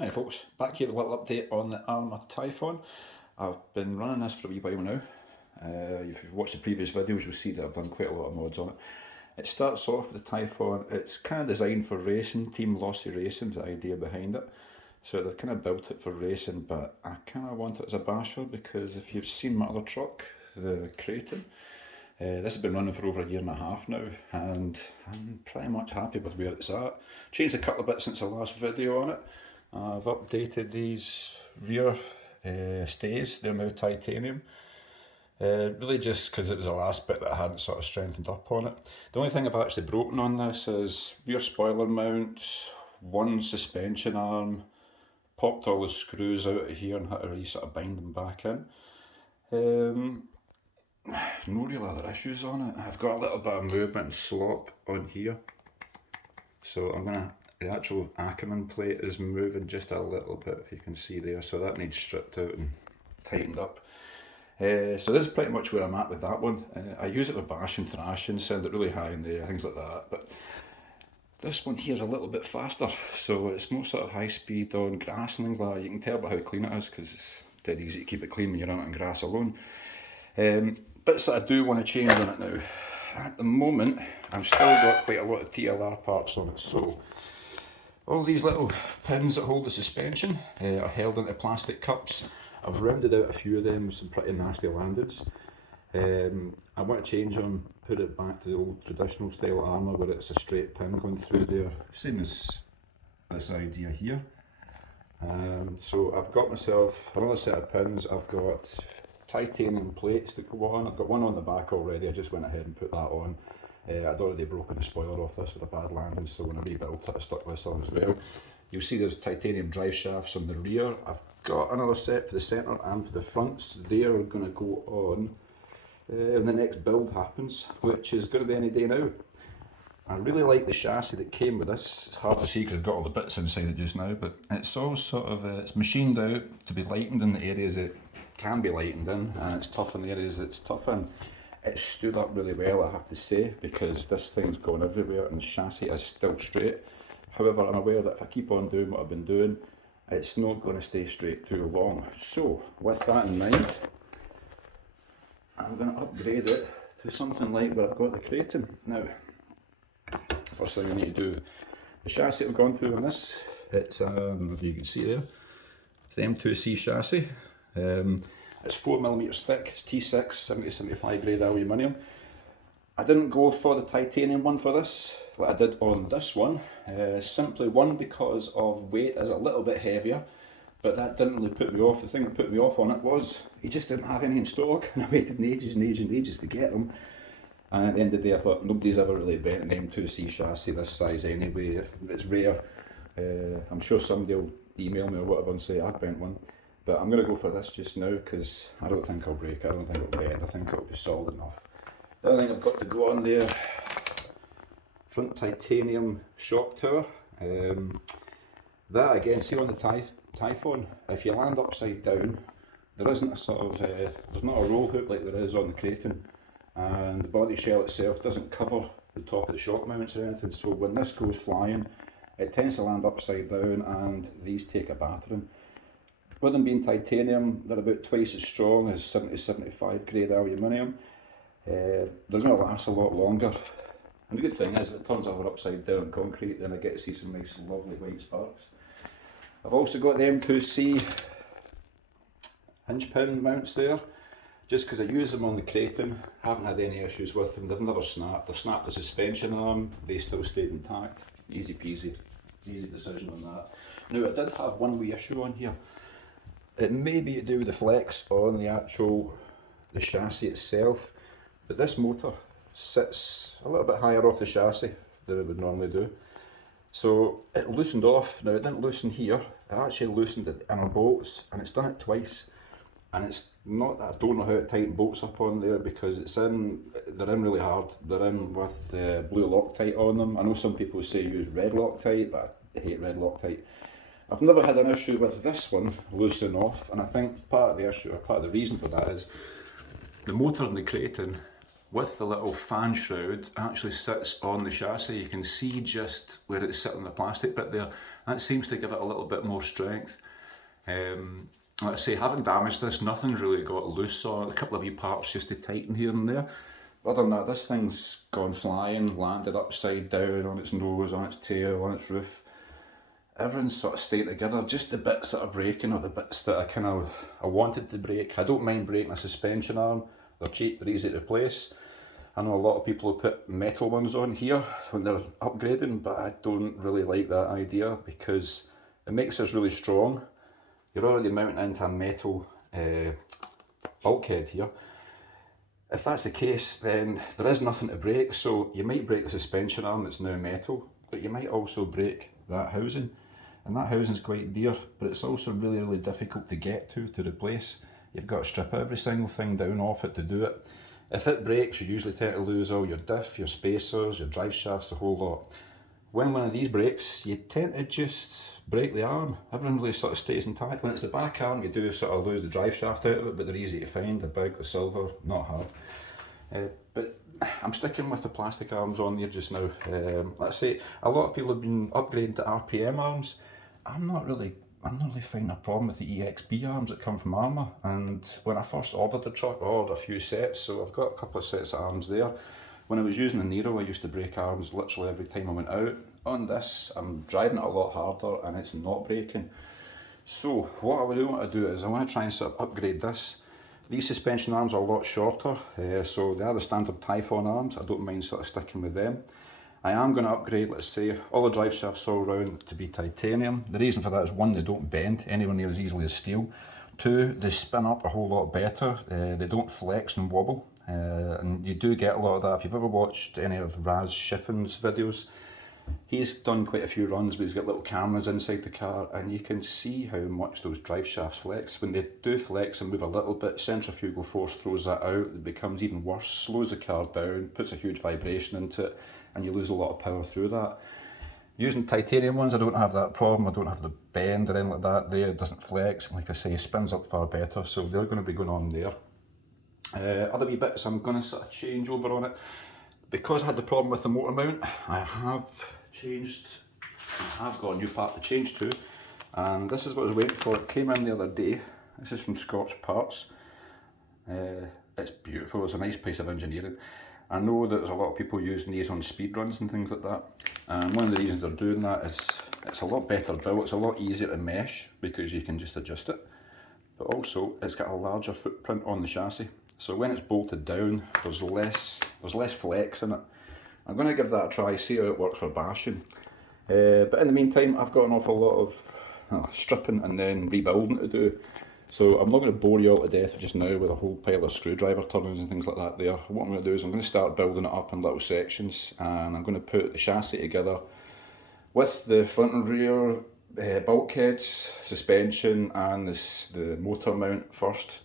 Hi folks, back here with a little update on the Arrma Typhon. I've been running this for a wee while now. If you've watched the previous videos, you'll see that I've done quite a lot of mods on it. It starts off with the Typhon. It's kind of designed for racing. Team Lossy Racing's the idea behind it. So they've kind of built it for racing, but I kind of want it as a basher because if you've seen my other truck, the Kraton, this has been running for over a year and a half now, and I'm pretty much happy with where it's at. Changed a couple of bits since the last video on it. I've updated these rear stays, they're now titanium. Really just because it was the last bit that I hadn't sort of strengthened up on it. The only thing I've actually broken on this is rear spoiler mount, one suspension arm, popped all the screws out of here and had to really sort of bind them back in. No real other issues on it. I've got a little bit of movement and slop on here. So the actual Ackerman plate is moving just a little bit, if you can see there, so that needs stripped out and tightened up. So this is pretty much where I'm at with that one. I use it for bashing, thrashing, send it really high in there, things like that, but this one here is a little bit faster, so it's more sort of high speed on grass and things like that. You can tell by how clean it is, because it's dead easy to keep it clean when you're out on grass alone. Bits that I do want to change on it now. At the moment, I've still got quite a lot of TLR parts on it, so all these little pins that hold the suspension are held into plastic cups. I've rounded out a few of them with some pretty nasty landings. I want to change them, put it back to the old traditional style Arrma where it's a straight pin going through there, same as this idea here. So I've got myself another set of pins. I've got titanium plates that go on. I've got one on the back already, I just went ahead and put that on. I'd already broken the spoiler off this with a bad landing, so when I rebuilt it I stuck this on as well. You'll see there's titanium drive shafts on the rear. I've got another set for the centre and for the fronts. They are going to go on when the next build happens, which is going to be any day now. I really like the chassis that came with this. It's hard to see because I've got all the bits inside it just now, but it's all sort of, it's machined out to be lightened in the areas it can be lightened in, and it's tough in the areas it's tough in. It stood up really well, I have to say, because this thing's gone everywhere and the chassis is still straight. However, I'm aware that if I keep on doing what I've been doing, it's not going to stay straight too long. So, with that in mind, I'm going to upgrade it to something like where I've got the Kraton. Now, first thing I need to do, the chassis I've gone through on this, it's, if you can see there, it's the M2C chassis. It's 4mm thick, it's T6, 70-75 grade aluminium. I didn't go for the titanium one for this, like I did on this one. Simply one, because of weight is a little bit heavier, but that didn't really put me off. The thing that put me off on it was, he just didn't have any in stock, and I waited ages and ages and ages to get them. And at the end of the day I thought, nobody's ever really bent an M2C chassis this size anyway. It's rare. I'm sure somebody will email me or whatever and say I've bent one. But I'm going to go for this just now because I don't think I'll break it, I don't think it'll bend, I think it'll be solid enough. The other thing I've got to go on there, front titanium shock tower. That again, see on the Typhon, if you land upside down, there isn't a sort of, there's not a roll hoop like there is on the Kraton, and the body shell itself doesn't cover the top of the shock mounts or anything, so when this goes flying, it tends to land upside down and these take a battering. With them being titanium, they're about twice as strong as 70-75 grade aluminium. They're going to last a lot longer. And the good thing is, if it turns over upside down concrete, then I get to see some nice lovely white sparks. I've also got the M2C hinge pin mounts there, just because I use them on the Kraton, haven't had any issues with them, they've never snapped. I've snapped the suspension arm, they still stayed intact. Easy peasy, easy decision on that. Now I did have one wee issue on here. It may be to do with the flex on the chassis itself, but this motor sits a little bit higher off the chassis than it would normally do. So it loosened off. Now it didn't loosen here, it actually loosened the inner bolts, and it's done it twice. And it's not that I don't know how to tighten bolts up on there, because they're in really hard. They're in with blue Loctite on them. I know some people say use red Loctite, but I hate red Loctite. I've never had an issue with this one loosening off, and I think part of the issue, or part of the reason for that, is the motor in the Kraton with the little fan shroud actually sits on the chassis. You can see just where it's sitting on the plastic bit there. That seems to give it a little bit more strength. Like I say, having damaged this, nothing's really got loose on it. A couple of wee parts just to tighten here and there. But other than that, this thing's gone flying, landed upside down, on its nose, on its tail, on its roof. Everything's sort of staying together. Just the bits that are breaking, or the bits that I wanted to break. I don't mind breaking a suspension arm. They're cheap, they're easy to replace. I know a lot of people who put metal ones on here when they're upgrading, but I don't really like that idea because it makes this really strong. You're already mounting into a metal bulkhead here. If that's the case, then there is nothing to break, so you might break the suspension arm that's now metal, but you might also break that housing. And that housing's quite dear, but it's also really, really difficult to get to replace. You've got to strip every single thing down off it to do it. If it breaks, you usually tend to lose all your diff, your spacers, your drive shafts, the whole lot. When one of these breaks, you tend to just break the arm. Everything really sort of stays intact. When it's the back arm, you do sort of lose the drive shaft out of it, but they're easy to find. They're big, they're silver, not hard. But I'm sticking with the plastic arms on there just now. Let's say a lot of people have been upgrading to RPM arms. I'm not really finding a problem with the EXB arms that come from Arrma. And when I first ordered the truck, I ordered a few sets, so I've got a couple of sets of arms there. When I was using the Nero, I used to break arms literally every time I went out. On this, I'm driving it a lot harder and it's not breaking. So what I really want to do is I want to try and sort of upgrade this. These suspension arms are a lot shorter, so they are the standard Typhon arms. I don't mind sort of sticking with them. I am going to upgrade, let's say, all the drive shafts all round to be titanium. The reason for that is 1, they don't bend anywhere near as easily as steel. 2, they spin up a whole lot better. They don't flex and wobble. And you do get a lot of that. If you've ever watched any of Raz Schiffin's videos, he's done quite a few runs, but he's got little cameras inside the car, and you can see how much those drive shafts flex. When they do flex and move a little bit, centrifugal force throws that out. It becomes even worse, slows the car down, puts a huge vibration into it, and you lose a lot of power through that. Using titanium ones, I don't have that problem. I don't have the bend or anything like that there. It doesn't flex, and like I say, it spins up far better, so they're going to be going on there. Other wee bits I'm going to sort of change over on it. Because I had the problem with the motor mount, I have got a new part to change to, and this is what I was waiting for. It came in the other day. This is from Scorched Parts. It's beautiful, it's a nice piece of engineering. I know that there's a lot of people using these on speed runs and things like that, and one of the reasons they're doing that is it's a lot better built, it's a lot easier to mesh because you can just adjust it, but also it's got a larger footprint on the chassis. So when it's bolted down, there's less flex in it. I'm going to give that a try, see how it works for bashing. But in the meantime, I've got an awful lot of stripping and then rebuilding to do. So I'm not going to bore you all to death just now with a whole pile of screwdriver turnings and things like that there. What I'm going to do is I'm going to start building it up in little sections, and I'm going to put the chassis together with the front and rear bulkheads, suspension and the motor mount first.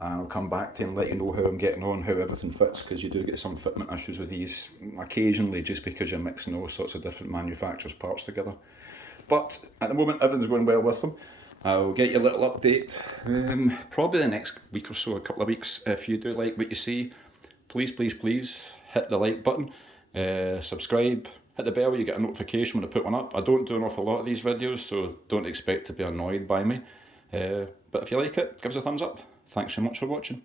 And I'll come back to you and let you know how I'm getting on, how everything fits, because you do get some fitment issues with these occasionally just because you're mixing all sorts of different manufacturers' parts together. But at the moment, everything's going well with them. I'll get you a little update, probably the next week or so, a couple of weeks. If you do like what you see, please, please, please hit the like button, subscribe, hit the bell, you get a notification when I put one up. I don't do an awful lot of these videos, so don't expect to be annoyed by me. But if you like it, give us a thumbs up. Thanks so much for watching.